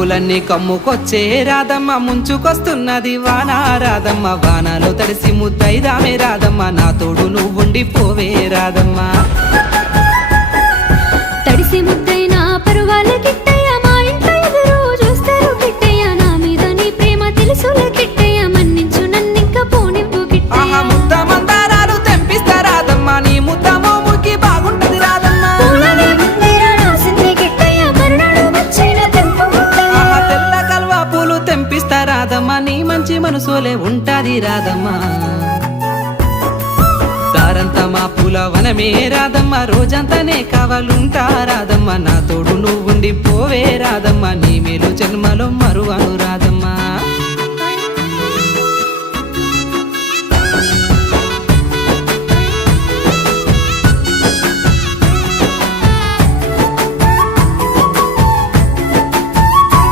పూలన్నీ కమ్ముకొచ్చే రాధమ్మ ముంచుకొస్తున్నది వాన రాధమ్మ వానలో తడిసి ముద్దైదామే రాధమ్మ నా తోడు నువ్వుండి పోవే రాధమ్మ తడిసి ముద్దైనా పరువాల కిట్టయ్య మా ఇంట్లో ఎదురు చూస్తారు కిట్టయ్య నా మీద నీ ప్రేమ తెలుసులే కిట్టయ్య మన్నించు నన్నింక పోనివ్వు కిట్టయ్య ముద్ద మందారాలు తెంపిస్తా రాధమ్మ నీ ముద్ద మోముకి బాగుంటది రాధమ్మ పూలనే ముందేర రాసింది కిట్టయ్య మరునాడు వచ్చిన తెంపు ముద్దయ్య తెల్ల కల్వా పూలు తెంపిస్తా రాధమ్మ నీ మంచి మనసులే ఉంటాది రాధమ్మ దారంతా మా పూల వనమే రాధమ్మ రోజంతానే కావాలుంటా రాధమ్మ నా తోడు నువ్వుండి పోవే రాధమ్మ నీ మేలు జన్మలో మరువను రాధమ్మ